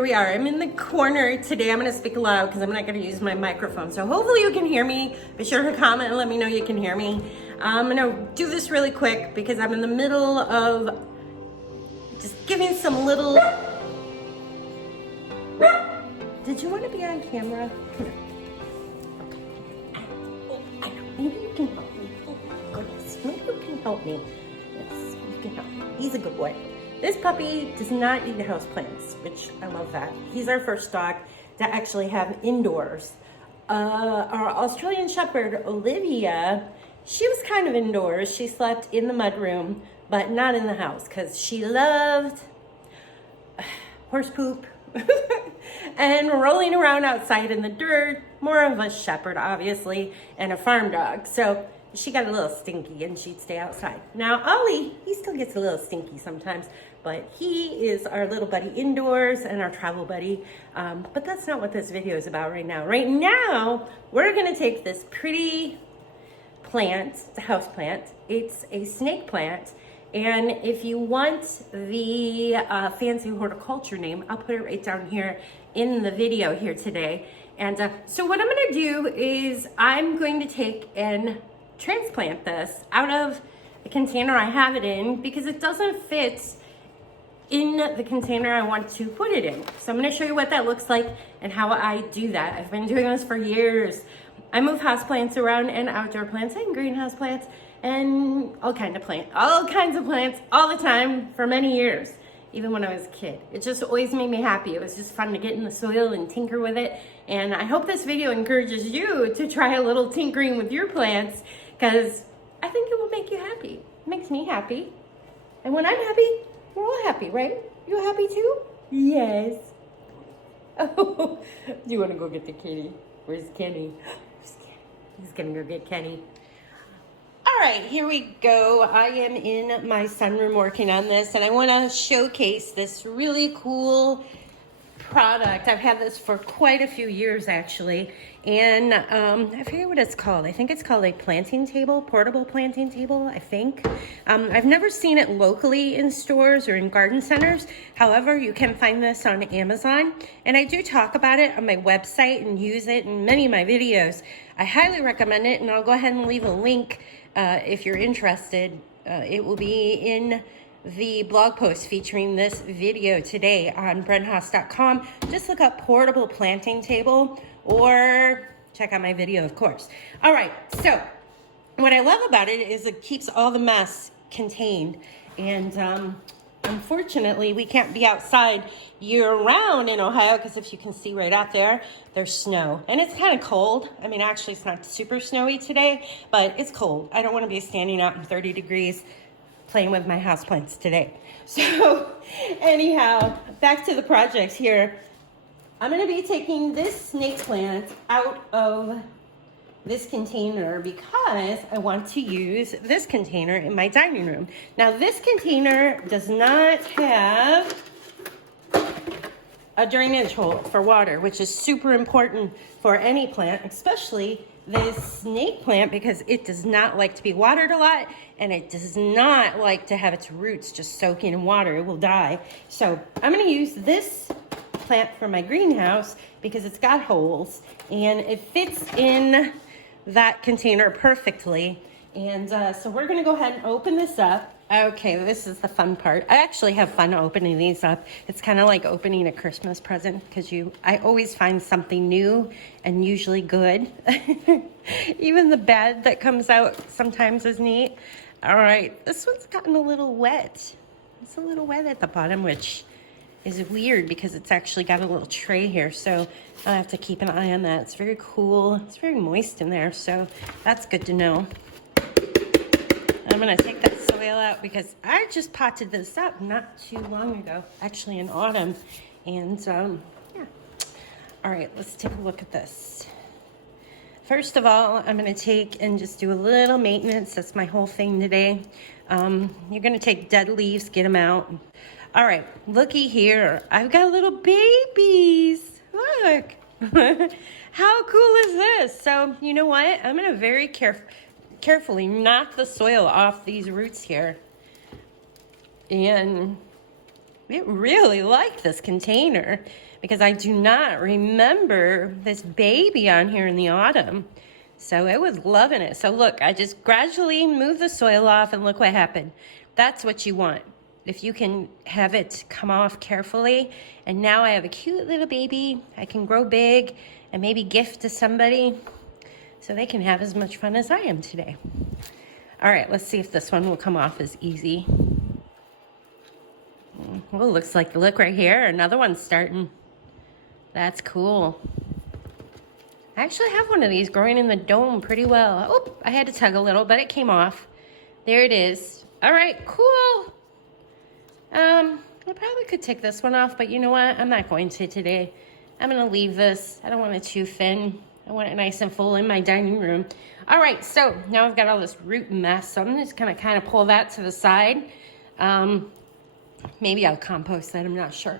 here we are. I'm in the corner today. I'm gonna speak loud because I'm not gonna use my microphone. So hopefully you can hear me. Be sure to comment and let me know you can hear me. I'm gonna do this really quick because I'm in the middle of just giving some little... Did you want to be on camera? Maybe you can help me. Oh goodness, maybe you can help me. Yes, you can help me. He's a good boy. This puppy does not eat houseplants, which I love that. He's our first dog to actually have indoors. Our Australian Shepherd, Olivia, she was kind of indoors. She slept in the mudroom, but not in the house because she loved horse poop and rolling around outside in the dirt. More of a shepherd, obviously, and a farm dog. So she got a little stinky and she'd stay outside. Now, Ollie, he still gets a little stinky sometimes, but he is our little buddy indoors and our travel buddy. But that's not what this video is about right now. Right now, we're gonna take this pretty plant, the house plant. It's a snake plant. And if you want the fancy horticulture name, I'll put it right down here in the video here today. And so what I'm gonna do is I'm going to take and transplant this out of the container I have it in because it doesn't fit in the container I want to put it in. So I'm gonna show you what that looks like and how I do that. I've been doing this for years. I move houseplants around and outdoor plants and greenhouse plants and all kinds of plants all the time for many years, even when I was a kid. It just always made me happy. It was just fun to get in the soil and tinker with it. And I hope this video encourages you to try a little tinkering with your plants because I think it will make you happy. It makes me happy. And when I'm happy, we're all happy, right? You happy too? Yes. Oh, do you want to go get the kitty? Where's Kenny? Where's Kenny? He's gonna go get Kenny. All right, here we go. I am in my sunroom working on this, and I want to showcase this really cool product. I've had this for quite a few years, actually, and I forget what it's called. I think it's called a planting table, portable planting table, I think. I've never seen it locally in stores or in garden centers. However, you can find this on Amazon, and I do talk about it on my website and use it in many of my videos. I highly recommend it, and I'll go ahead and leave a link if you're interested. It will be in the blog post featuring this video today on brenhaas.com. Just look up portable planting table or check out my video, of course. All right, so what I love about it is it keeps all the mess contained. And unfortunately, we can't be outside year-round in Ohio because if you can see right out there, there's snow. And it's kind of cold. I mean, actually, it's not super snowy today, but it's cold. I don't want to be standing out in 30 degrees playing with my houseplants today. So anyhow, back to the project here. I'm going to be taking this snake plant out of this container because I want to use this container in my dining room. Now, this container does not have a drainage hole for water, which is super important for any plant, especially this snake plant, because it does not like to be watered a lot and it does not like to have its roots just soaking in water. It will die. So I'm going to use this plant for my greenhouse because it's got holes and it fits in that container perfectly. And so we're going to go ahead and open this up. Okay, this is the fun part. I actually have fun opening these up. It's kind of like opening a Christmas present because I always find something new and usually good. Even the bed that comes out sometimes is neat. All right, this one's gotten a little wet. It's a little wet at the bottom, which is weird because it's actually got a little tray here. So I'll have to keep an eye on that. It's very cool. It's very moist in there, so that's good to know. I'm gonna take that soil out because I just potted this up not too long ago, actually in autumn. And yeah. All right, let's take a look at this. First of all, I'm gonna take and just do a little maintenance. That's my whole thing today. You're gonna take dead leaves, get them out. All right, looky here. I've got little babies. Look, how cool is this? So you know what? I'm gonna very carefully knock the soil off these roots here. And it really liked this container because I do not remember this baby on here in the autumn. So it was loving it. So look, I just gradually moved the soil off and look what happened. That's what you want. If you can have it come off carefully. And now I have a cute little baby I can grow big and maybe gift to somebody so they can have as much fun as I am today. All right, let's see if this one will come off as easy. Well, looks like, look right here, another one's starting. That's cool. I actually have one of these growing in the dome pretty well. Oh, I had to tug a little, but it came off. There it is. All right, cool. I probably could take this one off, but you know what? I'm not going to today. I'm gonna leave this. I don't want it too thin. I want it nice and full in my dining room. All right, so now I've got all this root mess, so I'm just gonna kind of pull that to the side. Maybe I'll compost that, I'm not sure.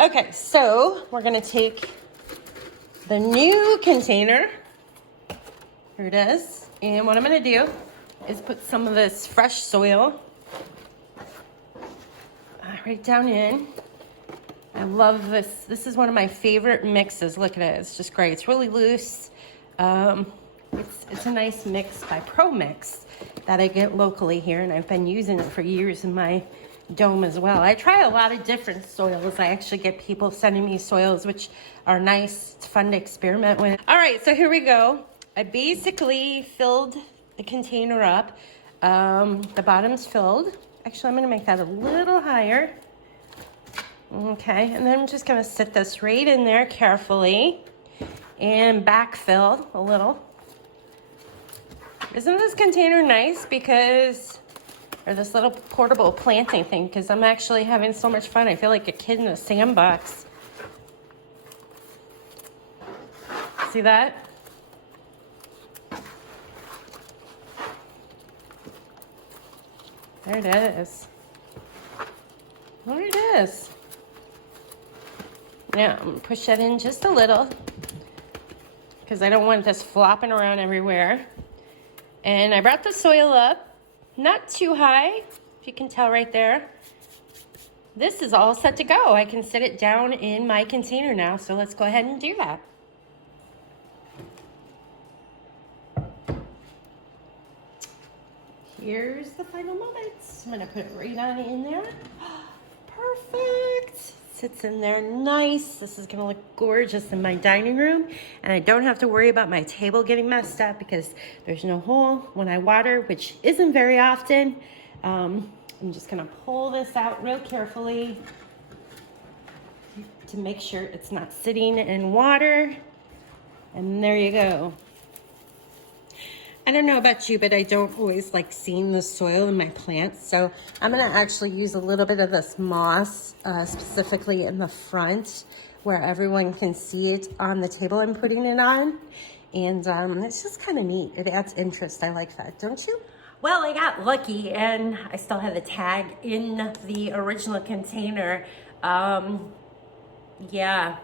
Okay, so we're gonna take the new container. Here it is. And what I'm gonna do is put some of this fresh soil right down in. I love this. This is one of my favorite mixes. Look at it. It's just great. It's really loose. It's a nice mix by Pro Mix that I get locally here, and I've been using it for years in my dome as well. I try a lot of different soils. I actually get people sending me soils, which are nice. It's fun to experiment with. All right, so here we go. I basically filled the container up. The bottom's filled. Actually, I'm gonna make that a little higher. Okay, and then I'm just gonna sit this right in there carefully and backfill a little. Isn't this container nice because, or this little portable planting thing, because I'm actually having so much fun. I feel like a kid in a sandbox. See that? There it is. There it is. Now, I'm gonna push that in just a little because I don't want this flopping around everywhere. And I brought the soil up, not too high, if you can tell right there. This is all set to go. I can set it down in my container now, so let's go ahead and do that. Here's the final moment. I'm gonna put it right on in there. Perfect. Sits in there nice. This is gonna look gorgeous in my dining room, and I don't have to worry about my table getting messed up because there's no hole when I water, which isn't very often. I'm just gonna pull this out real carefully to make sure it's not sitting in water. And there you go. I don't know about you, but I don't always like seeing the soil in my plants. So I'm gonna actually use a little bit of this moss, specifically in the front where everyone can see it on the table I'm putting it on. And it's just kind of neat. It adds interest. I like that, don't you? Well, I got lucky and I still have the tag in the original container. Yeah.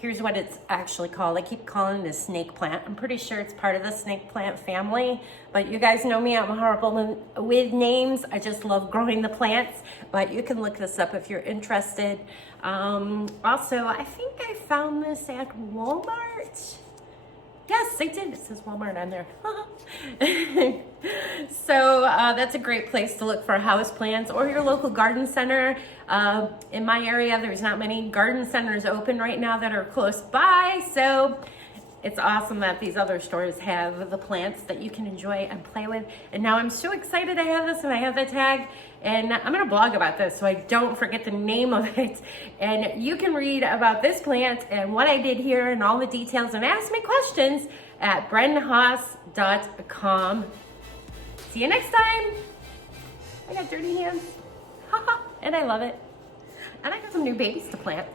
Here's what it's actually called. I keep calling it a snake plant. I'm pretty sure it's part of the snake plant family, but you guys know me, I'm horrible with names. I just love growing the plants, but you can look this up if you're interested. Also, I think I found this at Walmart. Yes, I did. It says Walmart on there. So that's a great place to look for house plants or your local garden center. In my area, there's not many garden centers open right now that are close by. So it's awesome that these other stores have the plants that you can enjoy and play with. And now I'm so excited I have this and I have the tag. And I'm gonna blog about this so I don't forget the name of it. And you can read about this plant and what I did here and all the details and ask me questions at brenhaas.com. See you next time. I got dirty hands. And I love it. And I got some new babies to plant.